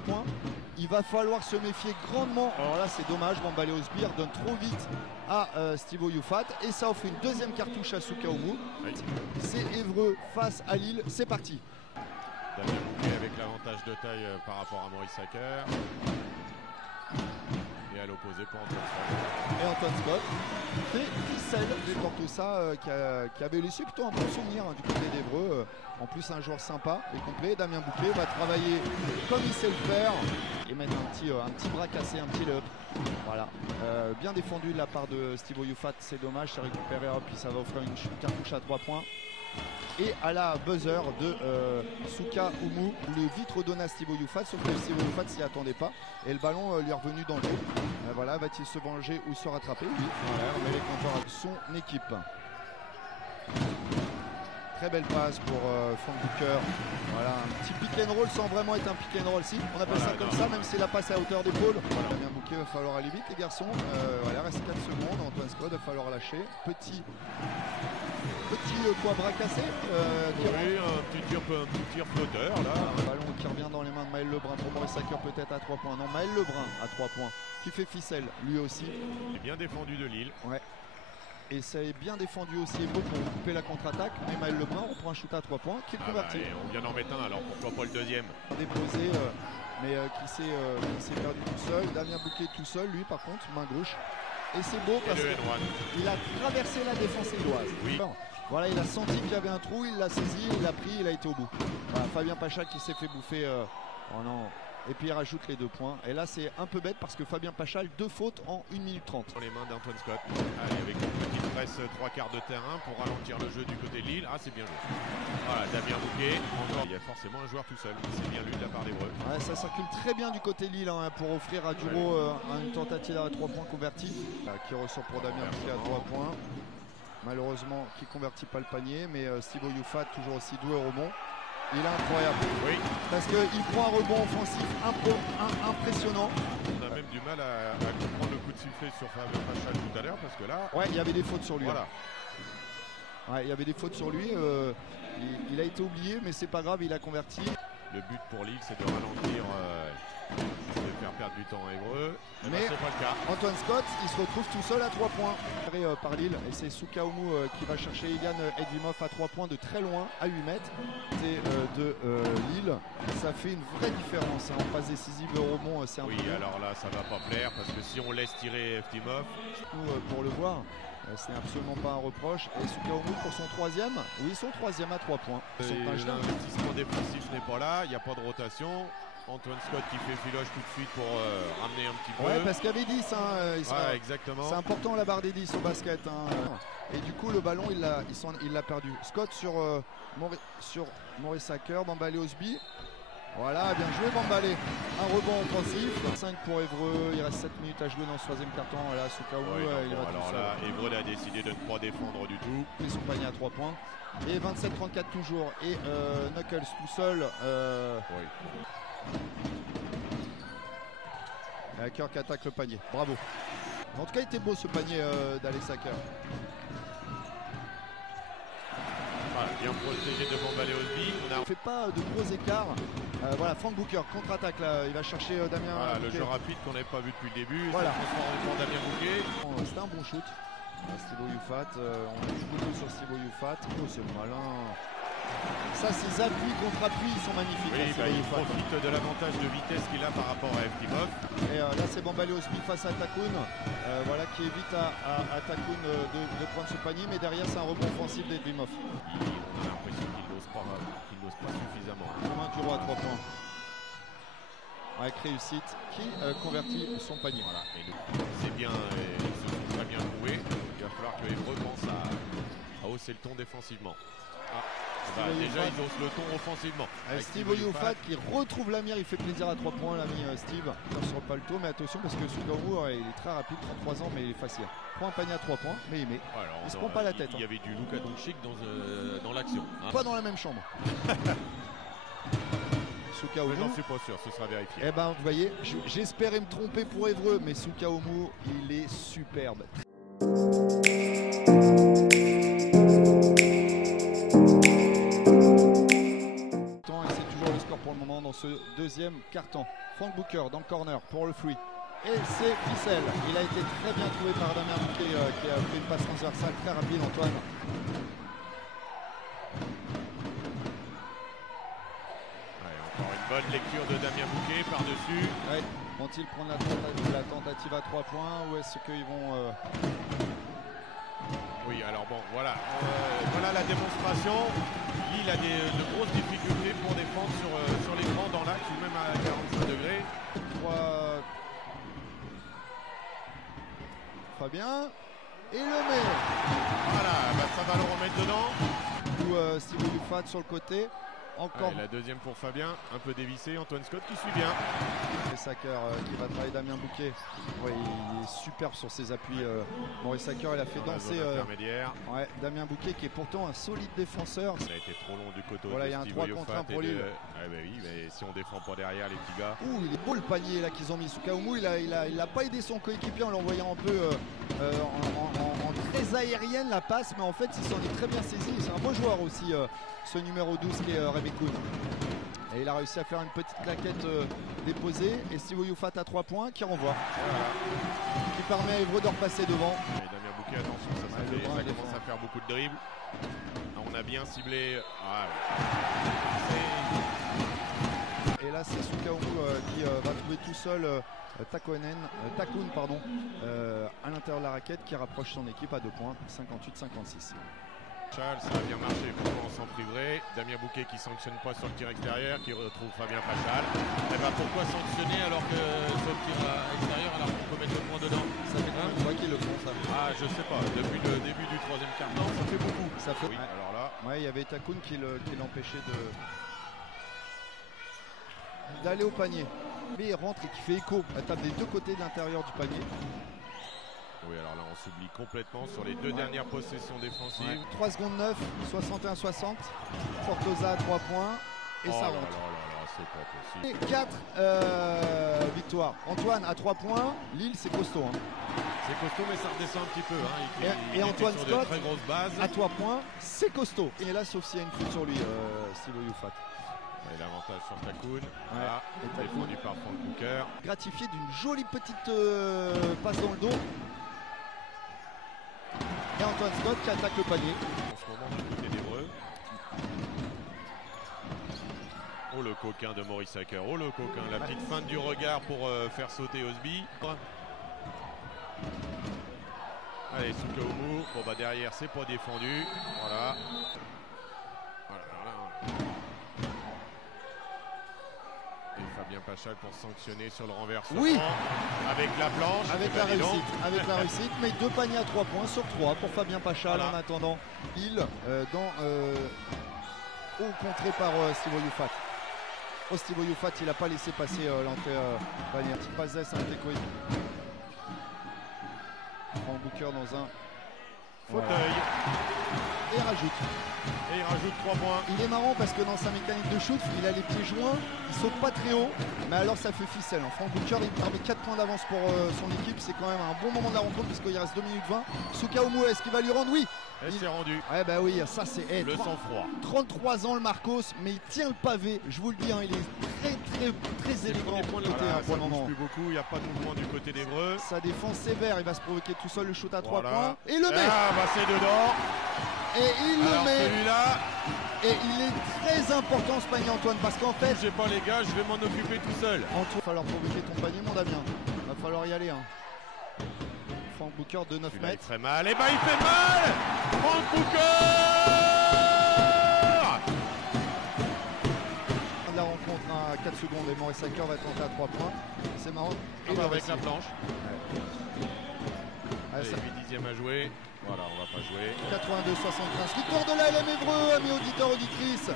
points. Il va falloir se méfier grandement. Alors là, c'est dommage. Bambalé Osbir donne trop vite à Steve Oyufat. Et ça offre une deuxième cartouche à Souka Oumou. Oui. C'est Évreux face à Lille. C'est parti. Damien Bouquet avec l'avantage de taille par rapport à Maurice Hacker. Et à l'opposé pour Antoine Scott. Et Antoine Scott fait ficelle des Tortosa qui avait laissé plutôt un bon souvenir du côté d'Évreux. En plus, un joueur sympa et complet. Damien Bouquet va travailler comme il sait le faire et mettre un petit bras cassé, un petit lay-up. Voilà. Bien défendu de la part de Steve Oyufat. C'est dommage, c'est récupéré. Hop, puis ça va offrir une cartouche à 3 points. Et à la buzzer de Souka Oumou, le vite redonne à Steve Oyufat, sauf que Steve Oyufat s'y attendait pas et le ballon lui est revenu dans le jeu. Voilà, va-t-il se venger ou se rattraper? Oui, voilà, on met les compteurs à son équipe. Très belle passe pour Frank Booker. Voilà, un petit pick and roll sans vraiment être un pick and roll. Si, on appelle ça comme ça, même si la passe est à hauteur d'épaule. Voilà. Damien Bouquet, va falloir aller vite les garçons. Voilà, reste 4 secondes. Antoine Scott, va falloir lâcher. Petit quoi bras cassé. Oui, un petit tir flotteur là. Un ballon qui revient dans les mains de Maël Lebrun pour Maurice Hacker, peut-être à 3 points. Non, Maël Lebrun à 3 points. Qui fait ficelle lui aussi. C'est bien défendu de Lille. Ouais. Et c'est bien défendu aussi Évreux pour couper la contre-attaque. Mais Maël Lebrun, on prend un shoot à 3 points qui est converti. On vient d'en mettre un, alors pourquoi pas le deuxième? Déposé, mais qui s'est perdu tout seul. Damien Bouquet tout seul, lui par contre, main gauche. Et c'est beau parce qu'il a traversé la défense illoise. Oui. Bon, voilà, il a senti qu'il y avait un trou, il l'a saisi, il l'a pris, il a été au bout. Voilà, Fabien Pacha qui s'est fait bouffer. Oh non. Et puis il rajoute les 2 points. Et là c'est un peu bête parce que Fabien Pachal, 2 fautes en 1 minute 30. Dans les mains d'Antoine Scott. Allez, avec une petite presse 3 quarts de terrain pour ralentir le jeu du côté de Lille. Ah, c'est bien joué. Voilà, Damien Bouquet. Encore, il y a forcément un joueur tout seul. C'est bien lu de la part d'Évreux. Ouais, ça circule très bien du côté Lille hein, pour offrir à Duro une tentative à 3 points convertie. Qui ressort pour Damien Bouquet à 3 points. Malheureusement, qui ne convertit pas le panier. Mais Steve Oyufat, toujours aussi doué au rebond. Il est incroyable. Oui. Parce qu'il prend un rebond offensif impressionnant. On a même du mal à comprendre le coup de sifflet sur Fabien Pachal tout à l'heure parce que là. Ouais, il y avait des fautes sur lui. Voilà. Hein. Ouais, il y avait des fautes sur lui. Il a été oublié, mais c'est pas grave, il a converti. Le but pour Lille, c'est de ralentir, de faire perdre du temps à Évreux. Mais c'est pas le cas. Antoine Scott, il se retrouve tout seul à 3 points. Par Lille, et c'est Souka Oumou qui va chercher Ilian Edvimov à 3 points de très loin, à 8 mètres. De Lille, ça fait une vraie différence. Hein. En phase décisive, le rebond, c'est un peu. Oui, alors là, ça va pas plaire parce que si on laisse tirer Edvimov. Pour le voir. Ce n'est absolument pas un reproche. Et Souka Oumou pour son 3e. Oui, son 3e à 3 points. L'investissement défensif n'est pas là, il n'y a pas de rotation. Antoine Scott qui fait filoche tout de suite pour ramener un petit peu. Ouais, parce qu'il y avait 10. Ouais, exactement. C'est important la barre des 10 au basket. Hein. Et du coup, le ballon, il l'a perdu. Scott sur Maurice Hacker, Bambalé Osby. Voilà, bien joué Bambalé. Un rebond offensif. 5 pour Évreux. Il reste 7 minutes à jouer dans ce 3e carton. Là, Souka Oumou, il va alors là, Évreux a décidé de ne pas défendre du tout. Et son panier à 3 points. Et 27-34 toujours. Et Knuckles tout seul. Oui. Hacker qui attaque le panier. Bravo. En tout cas, il était beau ce panier d'Alex Hacker. Voilà, bien protégé de Bambalé Osby. On ne fait pas de gros écarts. Voilà, Frank Booker, contre-attaque là. Il va chercher Damien. Voilà, Bouquet. le jeu rapide qu'on n'avait pas vu depuis le début. Voilà. Transformé pour Damien Bouquet. C'était un bon shoot. Steve Oyufat. On a eu beaucoup sur Steve Oyufat. Oh, c'est malin. Ça, ces appuis contre appuis, ils sont magnifiques. Oui, il profite de l'avantage de vitesse qu'il a par rapport à Evtimov. Et là, c'est Bambalé Osby face à Takoun. Voilà, qui évite à Takoun de prendre ce panier. Mais derrière, c'est un rebond offensif d'Evtimov. On a l'impression qu'il n'ose pas suffisamment. Romain Duro à 3 points. Avec réussite, qui convertit son panier. Voilà. C'est bien, ils se sont très bien trouvés. Il va falloir que Évreux pense à hausser le ton défensivement. Déjà, ils haussent le ton offensivement. Steve Oyufat qui retrouve la mire, il fait plaisir à 3 points, l'ami Steve. Sur le paletot, mais attention parce que Souka Oumou, il est très rapide, 33 ans, mais il est facile. Prend un panier à 3 points, mais il met. Alors, il se prend pas la tête. Il y avait du Luka Doncic dans l'action. Hein. Pas dans la même chambre. Souka Oumou. J'en suis pas sûr, ce sera vérifié. Eh ben, vous voyez, j'espérais me tromper pour Évreux, mais Souka Oumou, il est superbe. Pour le moment dans ce deuxième carton. Frank Booker dans le corner pour le free. Et c'est ficelle. Il a été très bien trouvé par Damien Bouquet qui a fait une passe transversale très rapide, Antoine. Encore une bonne lecture de Damien Bouquet par-dessus. Ouais. Vont-ils prendre la tentative à 3 points ou est-ce qu'ils vont... Oui, alors bon, voilà. Voilà la démonstration. Lille a de grosses difficultés pour défendre sur l'écran dans l'axe ou même à 45 degrés. Fabien. Et le met. Voilà, bah, ça va le remettre dedans. Ou Steve Youfat sur le côté. Encore. Allez, la deuxième pour Fabien, un peu dévissé. Antoine Scott qui suit bien. C'est Sacker qui va travailler Damien Bouquet. Ouais, il est superbe sur ses appuis. Maurice Sacker, il a fait danser ouais, Damien Bouquet qui est pourtant un solide défenseur. Ça a été trop long du coteau. Voilà, il y a un 3 contre 1 pour Lille. Ah bah oui, mais si on défend pas derrière les petits gars. Ouh, il est beau le panier là qu'ils ont mis. Soukaoumou, il a pas aidé son coéquipier en l'envoyant un peu en très aérienne la passe, mais en fait il s'en est très bien saisi. C'est un beau joueur aussi, ce numéro 12 qui est Rebekhoun. Et il a réussi à faire une petite claquette déposée. Et Steve Youfat à 3 points qui renvoie. Voilà. Qui permet à Évreux de repasser devant. Et Damien Bouquet, attention, ça commence à faire beaucoup de dribbles. On a bien ciblé. Et là c'est Soukaoumou qui va trouver tout seul Takoun à l'intérieur de la raquette qui rapproche son équipe à 2 points, 58-56. Ça a bien marché, pourquoi on s'en priverait. Damien Bouquet qui sanctionne pas sur le tir extérieur, qui retrouve Fabien Pachal. Et ben pourquoi sanctionner alors que sur le tir extérieur, alors qu'on peut mettre le point dedans? Ça fait combien de fois qu'ils le font ça? Ah je sais pas, depuis le début du troisième quart-temps, ça fait beaucoup. Ça fait... Oui, alors là... Ouais, il y avait Takoun qui l'empêchait d'aller au panier. Mais il rentre et qui fait écho. Elle tape des deux côtés de l'intérieur du panier. Oui, alors là, on s'oublie complètement sur les deux dernières possessions défensives. Ouais. 3 secondes 9, 61-60. Fortosa à 3 points. Et ça rentre. C'est pas possible. Et 4 victoires. Antoine à 3 points. Lille, c'est costaud. Hein. C'est costaud, mais ça redescend un petit peu. Hein. Et Antoine Scott, très grosse base. à 3 points, c'est costaud. Et là, sauf s'il y a une faute sur lui, Steve Youfat. Et l'avantage sur Takoun. Ouais. Là, défendu par Frank Booker. Gratifié d'une jolie petite passe dans le dos. Et Antoine Scott qui attaque le panier. En ce moment, du côté d'Évreux. Oh le coquin de Maurice Sacker. Oh le coquin. La petite feinte du regard pour faire sauter Osby. Allez, Soukaoumou. Bon bah derrière, c'est pas défendu. Voilà. Fabien Pachal pour sanctionner sur le renversement. Oui. Avec la planche. Avec la réussite. Mais 2 paniers à 3 points sur 3 pour Fabien Pachal. Voilà. En attendant, il contré par Steve Youfat. Steve Youfat, il n'a pas laissé passer l'entrée panier. Petite passe d'ess à un décoï. Frank Booker dans un fauteuil. Et rajoute. Et il rajoute 3 points. Il est marrant parce que dans sa mécanique de shoot, il a les pieds joints, il saute pas très haut, mais alors ça fait ficelle. Frank Booker, il permet 4 points d'avance pour son équipe, c'est quand même un bon moment de la rencontre puisqu'il reste 2 minutes 20. Soukaoumou, est-ce qu'il va lui rendre? Oui. Et c'est rendu. Ouais bah oui, ça c'est le sang-froid. 33 ans le Marcos, mais il tient le pavé, je vous le dis, hein, il est très élégant pour l'été pour le moment. Plus beaucoup, il n'y a pas de mouvement du côté d'Évreux. Sa défense sévère, il va se provoquer tout seul le shoot à 3 points. Et le met. Ah bah c'est dedans. Et il le met. Celui-là. Et il est très important ce panier, Antoine, parce qu'en fait... J'ai pas les gars, je vais m'en occuper tout seul. Antoine, il va falloir provoquer ton panier, mon Damien. Il va falloir y aller. Hein. Frank Booker de 9 mètres. Il fait mal. Et bah il fait mal. Frank Booker. La rencontre à 4 secondes et Maurice Sacker va tenter à 3 points. C'est marrant. Et avec la planche. Ouais. Allez, 8/10 à jouer. Voilà, on va pas jouer. 82-75. Victoire de l'ALM Évreux, amis auditeurs, auditrices.